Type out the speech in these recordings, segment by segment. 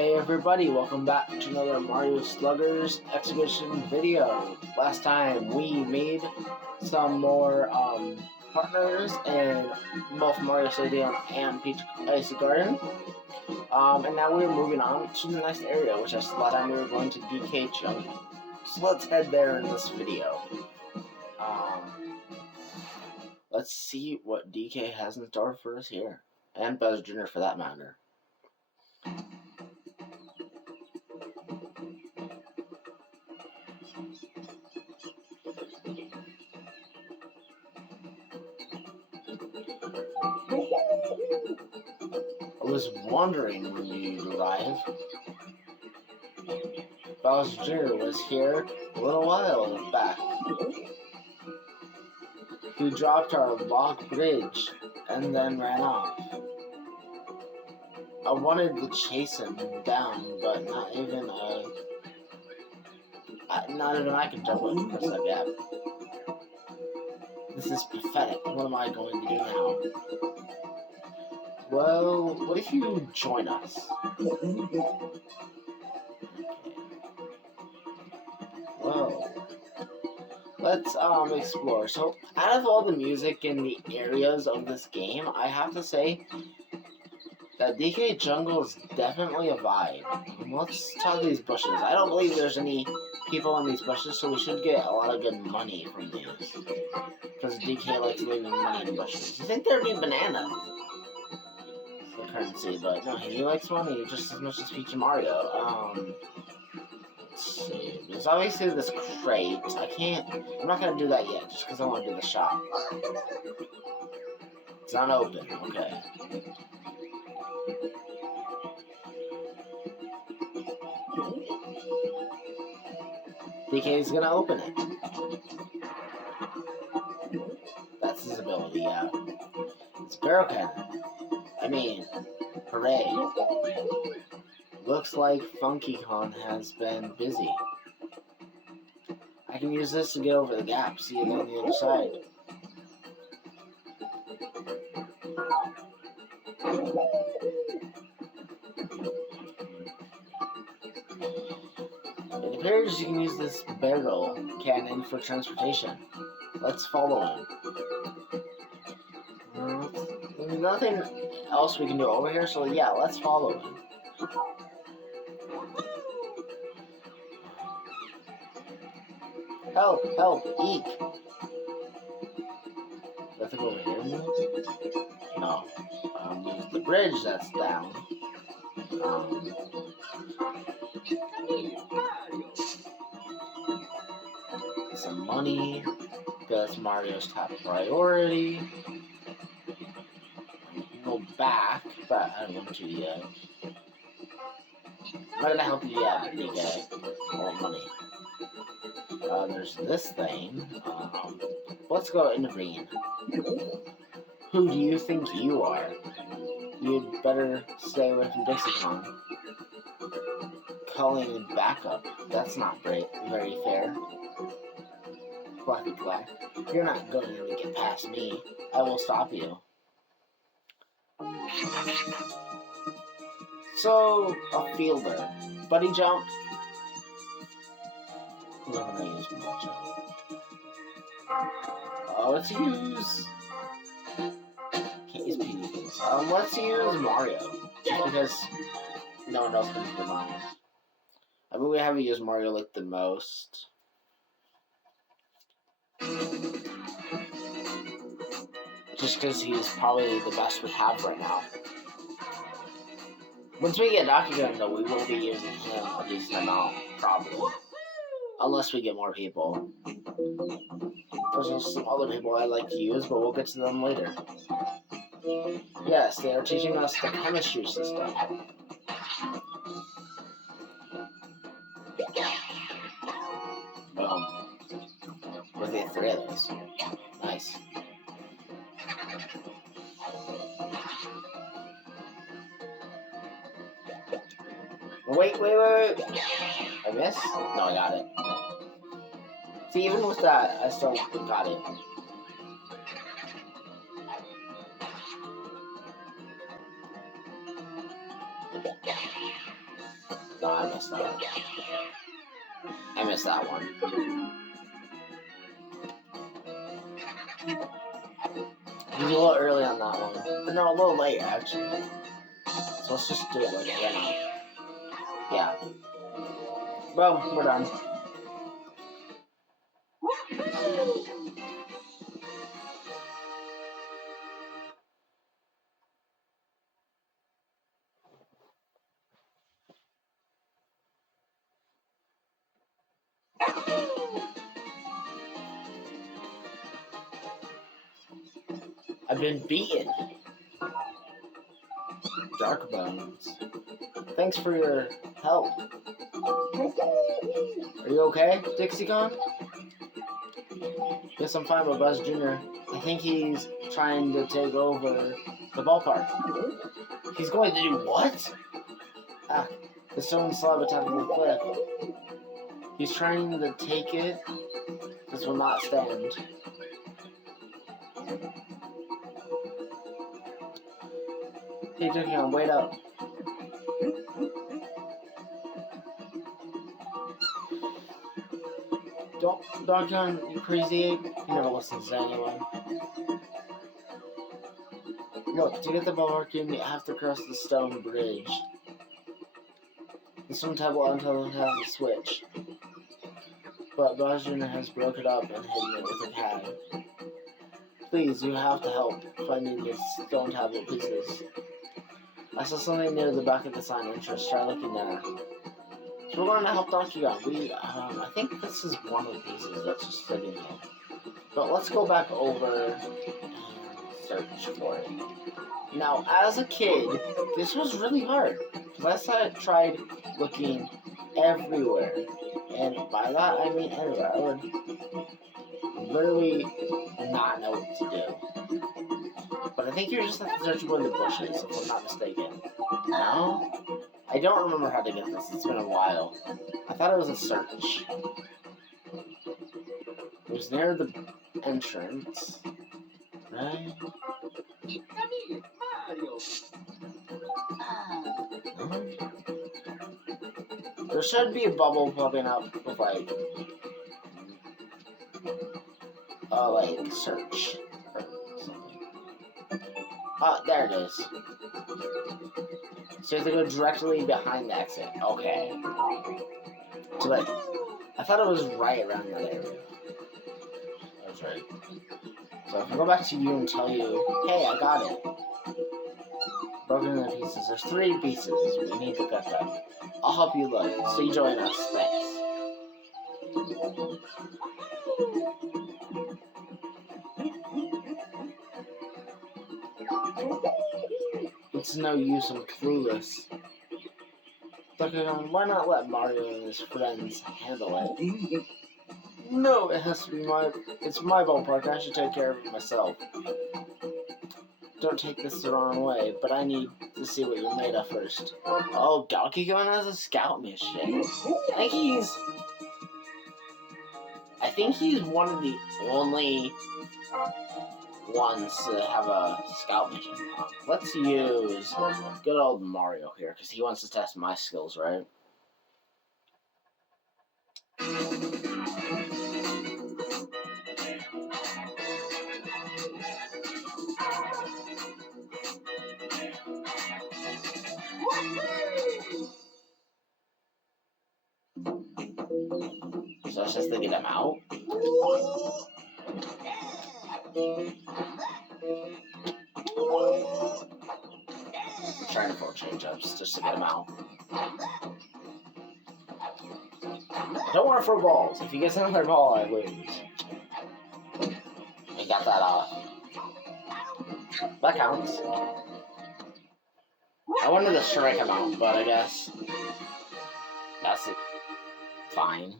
Hey everybody, welcome back to another Mario Sluggers exhibition video. Last time we made some more partners in both Mario Stadium and Peach Icy Garden. And now we're moving on to the next area, which I said last time we were going to DK Jungle. So let's head there in this video. Let's see what DK has in store for us here. And Buzz Jr. for that matter. I was wondering when you'd arrive. Bowser Jr. was here a little while back. He dropped our log bridge and then ran off. I wanted to chase him down, but not even I can jump across that gap. This is pathetic. What am I going to do now? Well, what if you join us? Well, let's explore. So, out of all the music in the areas of this game, I have to say that DK Jungle is definitely a vibe. Let's talk these bushes. I don't believe there's any people in these bushes, so we should get a lot of good money from these. Because DK likes leaving money in bushes. You think there'd be bananas? The currency, but no, he likes money just as much as Peach and Mario. Let's see. There's obviously this crate. I'm not gonna do that yet, just because I want to do the shop. It's not open, okay. DK's gonna open it. That's his ability, yeah. It's Barrel Cannon. I mean, hooray. Looks like Funky Kong has been busy. I can use this to get over the gap, see it on the other side. It appears you can use this barrel cannon for transportation. Let's follow him. There's nothing else we can do over here, so yeah, let's follow him. Help! Help! Eek! Do I have to go over here now? No. Use the bridge that's down. Some money. That's Mario's top priority. Go back, but I don't want to yet. I'm not gonna help you yet, DK. More money. There's this thing. Let's go intervene. Who do you think you are? You'd better stay away from Dixie Kong. Calling in backup. That's not very fair. Fluffy Black, you're not going to get past me. I will stop you. So, a fielder. Buddy jump. I'm not gonna use much. Let's use. Can't use PvPs. Let's use Mario. Just because no one else can use Mario. I mean, we haven't used Mario like the most. Just because he's probably the best we have right now. Once we get Gun, though, we will be using him a decent amount, probably. Unless we get more people. There's some other people I'd like to use, but we'll get to them later. Yes, they are teaching us the chemistry system. Boom. We'll get 3 of those. Nice. Wait. I missed? No, I got it. See, even with that, I still got it. No, I missed that. I missed that one. He's a little early on that one. But no, a little late, actually. So let's just do it like right now. Yeah. Well, we're done. I've been beaten. Dark Bones. Thanks for your help. Are you okay, Dixie Kong? Guess I'm fine, but Buzz Jr. I think he's trying to take over the ballpark. He's going to do what? Ah, the stone slab attacking the cliff. He's trying to take it. This will not stand. Hey, Dixie Kong, wait up. Donkey Kong, you crazy ape? He never listens to anyone. Look, to get the ballpark, you have to cross the stone bridge. The stone tablet until it has a switch. But Bowser has broken it up and hidden it with a pad. Please, you have to help finding the stone tablet pieces. I saw something near the back of the sign entrance. Try looking there. So we're going to help Donkey Kong. I think this is one of the pieces that's just sitting there. But let's go back over and search for it. Now, as a kid, this was really hard. Because I tried looking everywhere. And by that, I mean everywhere. I would literally not know what to do. But I think you just have to search for the bushes, if I'm not mistaken. No? I don't remember how to get this. It's been a while. I thought it was a search. It was near the entrance. Right? There should be a bubble popping up with like search or something. There it is. So you have to go directly behind the exit. Okay. So like, I thought it was right around that area. That's right. So if I go back to you and tell you, hey, I got it. Broken into pieces. There's 3 pieces. We need to get them. I'll help you look. So you join us. Thanks. It's no use, I'm clueless. Donkey Kong, why not let Mario and his friends handle it? No, it has to be it's my ballpark, I should take care of it myself. Don't take this the wrong way, but I need to see what you're made of first. Oh, Donkey Kong has a scout mission. I think he's one of the only ones to have a scout mission. Let's use good old Mario here, because he wants to test my skills, right? So it's just to get him out. I'm trying for change-ups just to get him out. I don't want to throw balls. If he gets another ball, I lose. I got that off. That counts. I wanted to strike him out, but I guess that's it. Fine.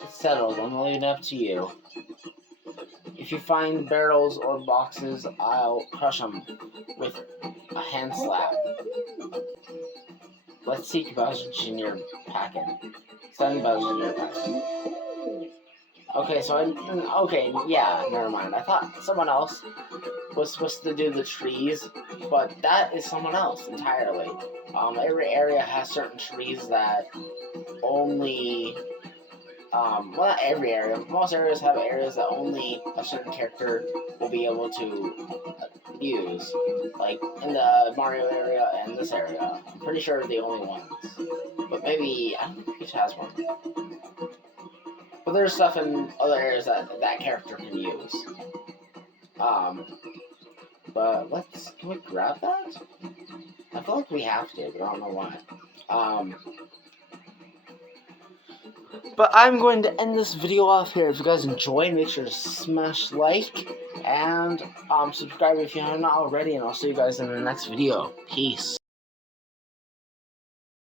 It's settled. I'm leaving it up to you. If you find barrels or boxes, I'll crush them with a hand slap. Let's seek Bowser Jr. packing. Send Bowser Jr. packing. Okay, okay, yeah, never mind. I thought someone else was supposed to do the trees, but that is someone else entirely. Every area has certain trees that only, well, not every area, but most areas have areas that only a certain character will be able to use. Like in the Mario area and this area. I'm pretty sure they're the only ones. But maybe, I don't think Peach has one. But there's stuff in other areas that that character can use. But can we grab that? I feel like we have to, but I don't know why. But I'm going to end this video off here. If you guys enjoyed, make sure to smash like and subscribe if you have not already, and I'll see you guys in the next video. Peace.